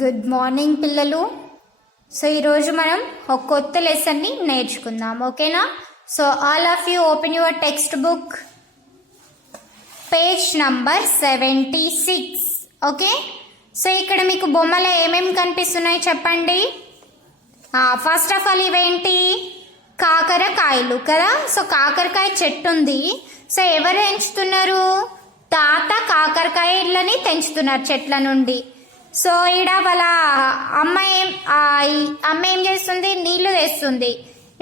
Good morning పిల్లలు. So ఈరోజు మనం ఒక కొత్త లెసన్ని నేర్చుకుందాం, ఓకేనా? So all of you open your text book, page number 76. Okay, so ఇక్కడ మీకు బొమ్మలో ఏమేమి కనిపిస్తున్నాయి చెప్పండి. ఫస్ట్ ఆఫ్ ఆల్ ఇవేంటి? కాకరకాయలు కదా. సో కాకరకాయ చెట్టు ఉంది. సో ఎవరు తెంచుతున్నారు? తాత కాకరకాయలని తెంచుతున్నారు చెట్ల నుండి. సో ఈడ వాళ్ళ అమ్మ ఏం చేస్తుంది? నీళ్లు తెస్తుంది.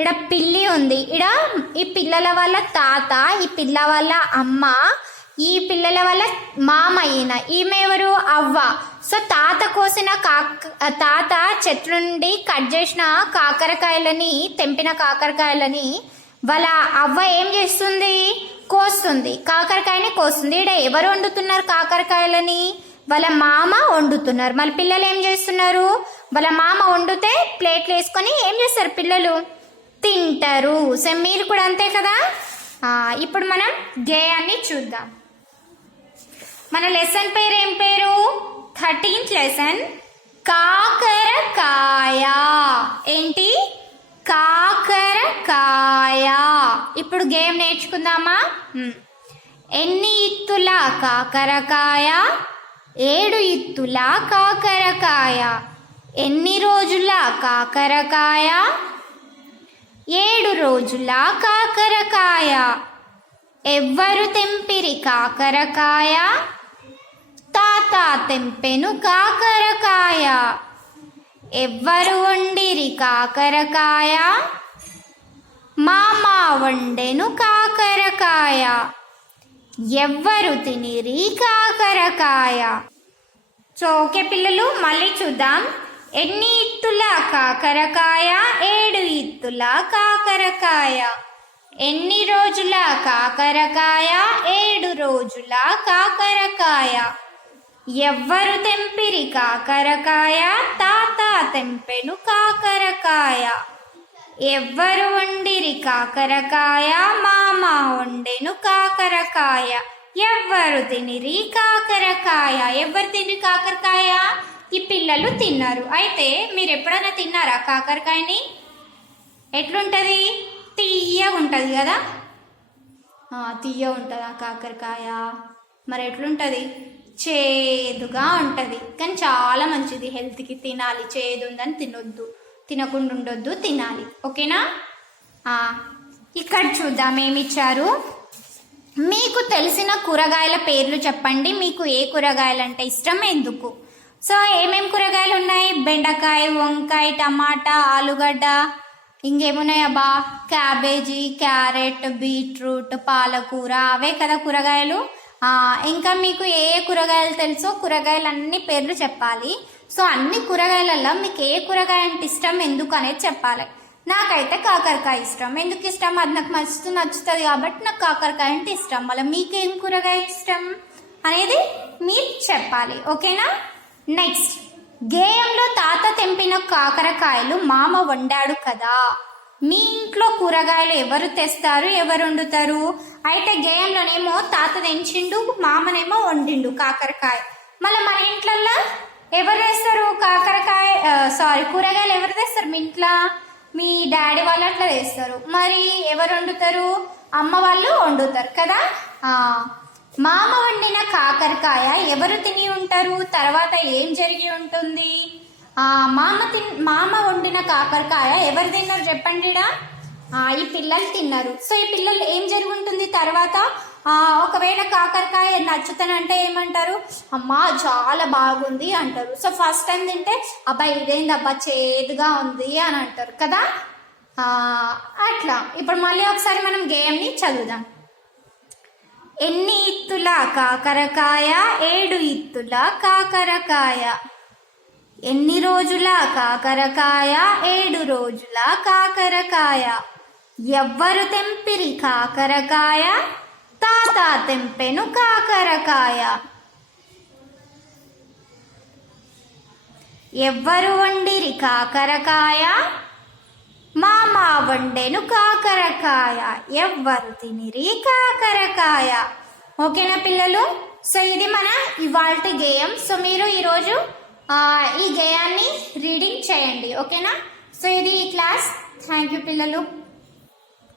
ఈడ పిల్లి ఉంది. ఈడ ఈ పిల్లల వాళ్ళ తాత, ఈ పిల్ల వాళ్ళ అమ్మ, ఈ పిల్లల వాళ్ళ మామ. ఈమె ఎవరు? అవ్వ. సో తాత కోసిన తాత చెట్ల నుండి కట్ చేసిన కాకరకాయలని, తెంపిన కాకరకాయలని వాళ్ళ అవ్వ ఏం చేస్తుంది? కోస్తుంది. కాకరకాయని కోస్తుంది. ఈడ ఎవరు వండుతున్నారు కాకరకాయలని? వాళ్ళ మామ వండుతున్నారు. మళ్ళీ పిల్లలు ఏం చేస్తున్నారు? వాళ్ళ మామ వండితే ప్లేట్లు వేసుకొని ఏం చేస్తారు? పిల్లలు తింటారు. సో మీరు కూడా అంతే కదా. ఇప్పుడు మనం గేయాన్ని చూద్దాం. మన లెసన్ పేరు ఏం పేరు? 13th లెసన్ కాకరకాయ. ఏంటి? కాకరకాయ. ఇప్పుడు గేమ్ నేర్చుకుందామా? ఎన్ని ఇత్తుల కాకరకాయ? 7 ఇత్తుల కాకరకాయ. ఎన్ని రోజుల కాకరకాయ? 7 రోజుల కాకరకాయ. ఎవ్వరు తెంపిరి కాకరకాయ? తాత తెంపెను కాకరకాయ. ఎవ్వరు వండిరి కాకరకాయ? మామ వండెను కాకరకాయ. ఎవ్వరు తినిరి కాకరకాయ? సో ఓకే పిల్లలు, మళ్ళీ చూద్దాం. ఎన్ని ఇత్తుల కాకరకాయ? 7 ఇత్తుల కాకరకాయ. ఎన్ని రోజుల కాకరకాయ? 7 రోజుల కాకరకాయ. ఎవ్వరు తెంపిరి కాకరకాయ? తాత తెంపెను కాకరకాయ. ఎవ్వరు వండిరి కాకరకాయ? మామ వండెను కాకరకాయ. ఎవ్వరు తినిరి కాకరకాయ? ఎవరు తిని కాకరకాయ? ఈ పిల్లలు తిన్నారు. అయితే మీరు ఎప్పుడైనా తిన్నారా కాకరకాయని? ఎట్లుంటుంది? తీయగా ఉంటుంది కదా. తీయ ఉంటుంది ఆ కాకరకాయ. మరి ఎట్లుంటుంది? చేదుగా ఉంటుంది. కానీ చాలా మంచిది హెల్త్కి. తినాలి. చేదు ఉందని తినొద్దు, తినకుండా ఉండొద్దు, తినాలి. ఓకేనా? ఇక్కడ చూద్దాం ఏమిచ్చారు. మీకు తెలిసిన కూరగాయల పేర్లు చెప్పండి. మీకు ఏ కూరగాయలు అంటే ఇష్టం, ఎందుకు? సో ఏమేమి కూరగాయలు ఉన్నాయి? బెండకాయ, వంకాయ, టమాటా, ఆలుగడ్డ, ఇంకేమున్నాయి అబ్బా? క్యాబేజీ, క్యారెట్, బీట్రూట్, పాలకూర, అవే కదా కూరగాయలు. ఇంకా మీకు ఏ ఏ కూరగాయలు తెలుసో కూరగాయలు అన్ని పేర్లు చెప్పాలి. సో అన్ని కూరగాయలలో మీకు ఏ కూరగాయ అంటే ఇష్టం, ఎందుకు అనేది చెప్పాలి. నాకైతే కాకరకాయ ఇష్టం. ఎందుకు ఇష్టం? అది నాకు మస్తు నచ్చుతుంది కాబట్టి నాకు కాకరకాయ అంటే ఇష్టం. మళ్ళీ మీకేం కూరగాయ ఇష్టం అనేది మీరు చెప్పాలి. ఓకేనా? నెక్స్ట్, గేయంలో తాత తెంపిన కాకరకాయలు మామ వండాడు కదా. మీ ఇంట్లో కూరగాయలు ఎవరు తెస్తారు, ఎవరు వండుతారు? అయితే గేయంలోనేమో తాత తెంచిండు, మామనేమో వండిండు కాకరకాయ. మళ్ళీ మన ఇంట్లల్లో ఎవరు తెస్తారు కాకరకాయ? కూరగాయలు ఎవరు తెస్తారు? మీ ఇంట్లో మీ డాడీ వాళ్ళు అట్లా తెస్తారు. మరి ఎవరు వండుతారు? అమ్మ వాళ్ళు వండుతారు కదా. మామ వండిన కాకరకాయ ఎవరు తిని ఉంటారు? తర్వాత ఏం జరిగి ఉంటుంది? మామ వండిన కాకరకాయ ఎవరు తిన్నారు చెప్పండి. ఈ పిల్లలు తిన్నారు. సో ఈ పిల్లలు ఏం జరిగి ఉంటుంది తర్వాత? ఒకవేళ కాకరకాయ నచ్చుతానంటే ఏమంటారు? అమ్మా చాలా బాగుంది అంటారు. సో ఫస్ట్ టైం తింటే అబ్బా ఇదేంది అబ్బా చేదుగా ఉంది అని అంటారు కదా. అట్లా. ఇప్పుడు మళ్ళీ ఒకసారి మనం గేమ్ని చదువుదాం. ఎన్ని ఇత్తుల కాకరకాయ? 7 ఇత్తుల కాకరకాయ. ఎన్ని రోజుల కాకరకాయ? 7 రోజుల కాకరకాయ. ఎవ్వరు తెంపిరి కాకరకాయ? తాత తెంపెను కాకరకాయ. ఎవ్వరు వండిరి కాకరకాయ? మామ వండెను కాకరకాయ. ఎవ్వరు తినిరి కాకరకాయ. ఓకేనా పిల్లలు? సో ఇది మన ఇవాల్టి గేమ్. సో మీరు ఈరోజు ఈ గేయాన్ని రీడింగ్ చేయండి. ఓకేనా? సో ఇది ఈ క్లాస్. థ్యాంక్ యూ పిల్లలు.